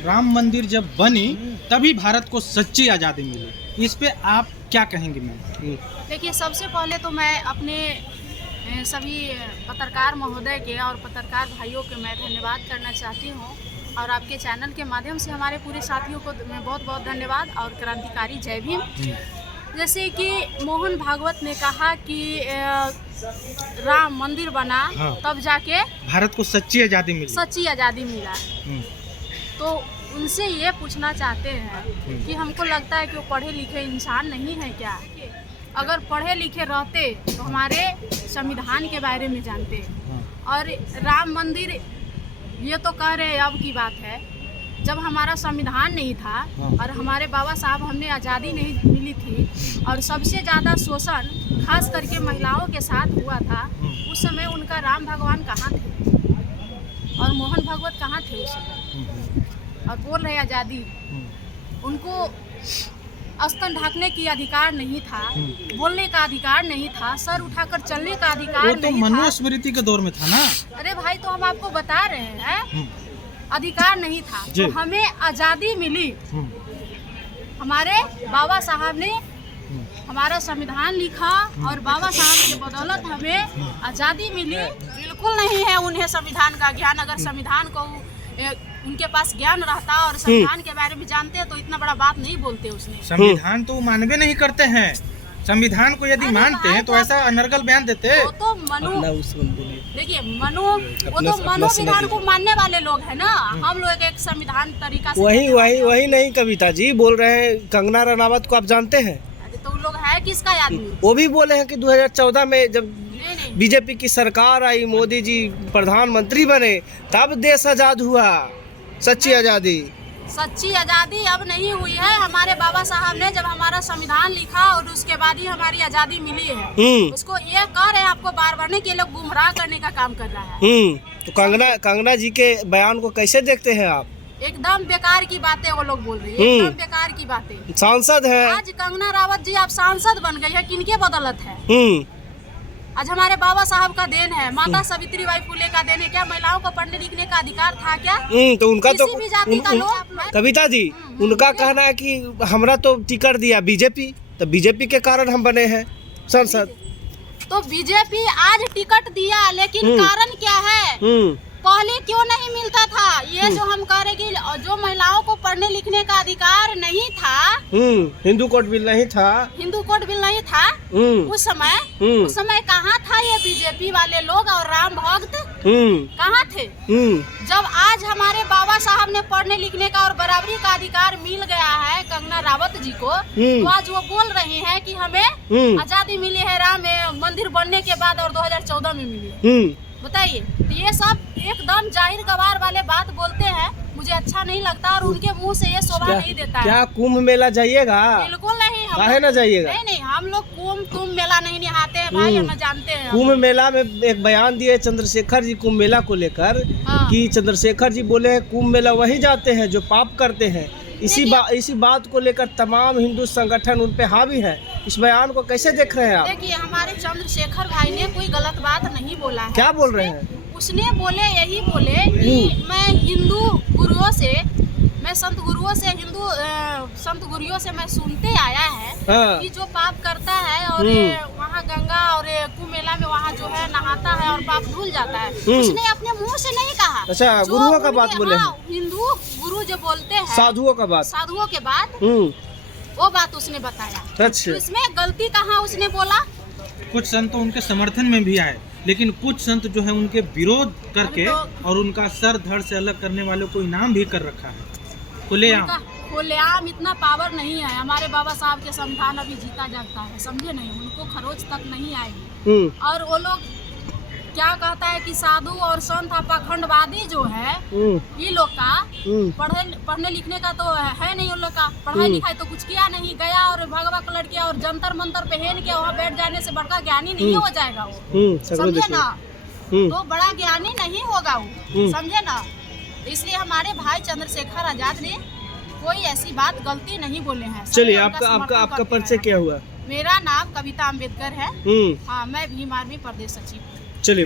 राम मंदिर जब बनी तभी भारत को सच्ची आज़ादी मिली। इस पे आप क्या कहेंगे मैम? देखिए, सबसे पहले तो मैं अपने सभी पत्रकार महोदय के और पत्रकार भाइयों के मैं धन्यवाद करना चाहती हूँ, और आपके चैनल के माध्यम से हमारे पूरे साथियों को मैं बहुत बहुत धन्यवाद और क्रांतिकारी जय भीम। जैसे कि मोहन भागवत ने कहा कि राम मंदिर बना, हाँ, तब जाके भारत को सच्ची आज़ादी मिला। तो उनसे ये पूछना चाहते हैं कि हमको लगता है कि वो पढ़े लिखे इंसान नहीं है क्या? अगर पढ़े लिखे रहते तो हमारे संविधान के बारे में जानते। और राम मंदिर ये तो कह रहे अब की बात है, जब हमारा संविधान नहीं था और हमारे बाबा साहब हमने आज़ादी नहीं मिली थी और सबसे ज़्यादा शोषण खास करके महिलाओं के साथ हुआ था, उस समय उनका राम भगवान कहाँ थे और मोहन भागवत कहाँ थे उस समय? और बोल रहे आज़ादी, उनको स्तन ढकने की अधिकार नहीं था, बोलने का अधिकार नहीं था, सर उठाकर चलने का अधिकार नहीं था। वो तो मनुस्मृति के दौर में था ना। अरे भाई, तो हम आपको बता रहे हैं अधिकार नहीं था, तो हमें आज़ादी मिली। हमारे बाबा साहब ने हमारा संविधान लिखा और बाबा साहब के बदौलत हमें आज़ादी मिली। बिल्कुल नहीं है उन्हें संविधान का ज्ञान। अगर संविधान को उनके पास ज्ञान रहता और संविधान के बारे में जानते तो इतना बड़ा बात नहीं बोलते। उसने संविधान तो मानवे नहीं करते हैं। संविधान को यदि मानते हैं तो ऐसा अनर्गल बयान देते। वो तो देखिए वो तो मनु विधान को मानने वाले लोग हैं ना। हम लोग एक संविधान तरीका से वही नहीं कविता जी बोल रहे हैं। कंगना रनावत को आप जानते हैं? तो लोग है किसका आदमी? वो भी बोले हैं कि 2014 में जब बीजेपी की सरकार आई, मोदी जी प्रधानमंत्री बने, तब देश आजाद हुआ। सच्ची आज़ादी अब नहीं हुई है। हमारे बाबा साहब ने जब हमारा संविधान लिखा और उसके बाद ही हमारी आज़ादी मिली है। उसको ये कह रहे हैं आपको बार बार नहीं कि लोग गुमराह करने का काम कर रहा है। तो कंगना जी के बयान को कैसे देखते हैं आप? एकदम बेकार की बातें वो लोग बोल रही है, एकदम बेकार की बातें। सांसद है आज कंगना रावत जी, आप सांसद बन गई है, किनके बदौलत है? आज हमारे बाबा साहब का देन है, माता सावित्री बाई फुले का देन है। क्या महिलाओं को पढ़ने लिखने का अधिकार था क्या? तो उनका किसी भी जाति का लोग। कविता जी, उनका कहना है कि हमरा तो टिकट दिया बीजेपी, तो बीजेपी के कारण हम बने हैं सांसद। तो बीजेपी आज टिकट दिया, लेकिन कारण क्या है? पहले क्यों नहीं मिलता था? ये जो हम कह रहे कि जो महिलाओं को पढ़ने लिखने का अधिकार नहीं था, हिंदू कोड बिल नहीं था उस समय कहाँ था ये बीजेपी वाले लोग और राम भक्त कहाँ थे? जब आज हमारे बाबा साहब ने पढ़ने लिखने का और बराबरी का अधिकार मिल गया है कंगना रावत जी को, तो आज वो बोल रहे हैं कि हमें आज़ादी मिली है राम मंदिर बनने के बाद और 2014 में मिली। बताइए, तो ये सब एकदम जाहिर गवार वाले बात बोलते हैं, मुझे अच्छा नहीं लगता और उनके मुंह से ये शोभा नहीं देता है। क्या कुंभ मेला जाइएगा? बिल्कुल नहीं। काहे ना जाइएगा? नहीं, हम लोग कुंभ मेला नहीं निहाते हैं भाई, हम जानते हैं। कुंभ मेला में एक बयान दिए चंद्रशेखर जी कुंभ मेला को लेकर कि चंद्रशेखर जी बोले हैं कुंभ मेला वही जाते हैं जो पाप करते हैं। इसी बात को लेकर तमाम हिंदू संगठन उन पे हावी है। इस बयान को कैसे देख रहे हैं आप? देखिए, हमारे चंद्रशेखर भाई ने कोई गलत बात नहीं बोला है। क्या बोल रहे हैं? उसने यही बोले कि मैं हिंदू गुरुओं से, मैं संत गुरुओं से मैं सुनते आया है कि जो पाप करता है और वहाँ गंगा और कुंभ मेला में वहाँ जो है नहाता है और पाप धुल जाता है। उसने अपने मुंह से नहीं कहा। अच्छा, गुरुओं का बात बोले? हिंदू गुरु जो बोलते हैं, साधुओं के बात वो बात उसने बताया। अच्छा, इसमें गलती कहाँ उसने बोला? कुछ संत उनके समर्थन में भी आए, लेकिन कुछ संत जो है उनके विरोध करके और उनका सर धड़ से अलग करने वालों को इनाम भी कर रखा है। खुलेआम इतना पावर नहीं है। हमारे बाबा साहब के संविधान अभी जीता जागता है, समझे नहीं? उनको खरोच तक नहीं आएगी। और वो लोग क्या कहता है कि साधु और संत पाखंडवादी जो है, ये लोग का पढ़ने लिखने का तो है नहीं। उन लोग का पढ़ाई लिखाई तो कुछ किया नहीं, गया और भगवा कलर किया और जंतर मंतर पहन के वहाँ बैठ जाने से बड़का ज्ञानी नहीं हो जाएगा वो, समझे ना? तो बड़ा ज्ञानी नहीं होगा वो, समझे ना? इसलिए हमारे भाई चंद्रशेखर आजाद ने कोई ऐसी बात गलती नहीं बोले हैं। चलिए, आपका परिचय क्या हुआ? मेरा नाम कविता अम्बेडकर है। हाँ, मैं भीम आर्मी प्रदेश सचिव हूँ। चलिए।